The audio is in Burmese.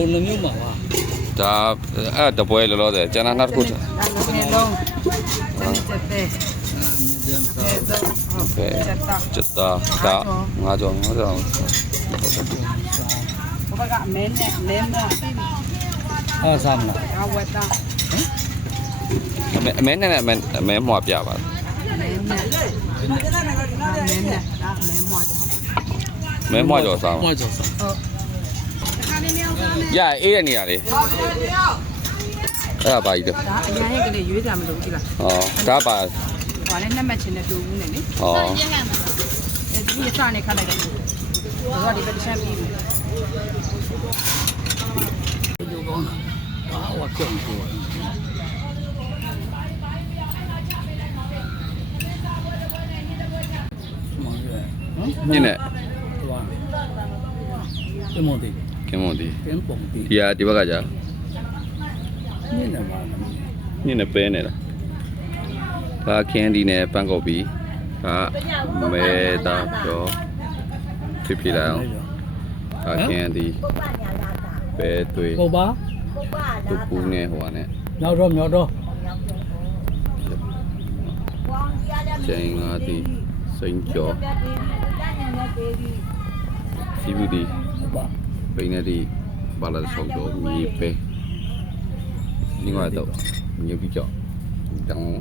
ကိုနှမျိုးမှာပါ ဒါအဲ့တပွဲလောလောဆယ်ကျန်တာနောက်တစ်ခု ဒါလည်းလုံးတက်တဲ့ကျက်တာဒါငါကြောင့်ဘဘကအမင်းနဲ့အမင်းမ အားစားမလား အဝတ်တာ အမဲနဲ့အမဲမွားပြပါ အမင်းနဲ့ဒါအမင်းမွားတယ် မဲမွားကြော်စား မွားကြော်စား ဟုတ်ခါလေးနေအောင်စားမယ် ရအေးရနေရလေအဲ့ဒါပါကြီးတော့ ဒါအရင်ရဲ့ကလေးရွေးကြမလို့ကြည့်လား ဟောဒါပါ ဟောလည်းနှက်မှတ်ချင်တဲ့တူဘူးနဲ့လေ ဟော အဲဒီအစနဲ့ခတ်လိုက်တယ်တော့ဒီကတခြားပြီးပြီ ဒီကောင်းတာဟောကြောက်ကို ညနေ ဟောကမ္မတီ ကင်းမွန်ဒီ ကင်းပုံတီ ဒီဘက်ကကြာ နင်းနေပါ ညနေပဲနေတာဒါခင်းဒီနဲ့ပန်းကုတ်ပြီးဒါမဲတာပြောဖြည်းလိုက်အောင်ဒါခင်းဒီပဲတွေး ပုတ်ပါ တူပူးနဲ့ဟိုကနေ မြောက်တော့ ကျင်းငါဒီစိန်ကျော်စီဘူးဒီ ဟုတ်ပါ ပိနေဒီဘာလာဆောင်တော့မြေပဲဒီကတော့မြေပြီးကြောက်တောင်း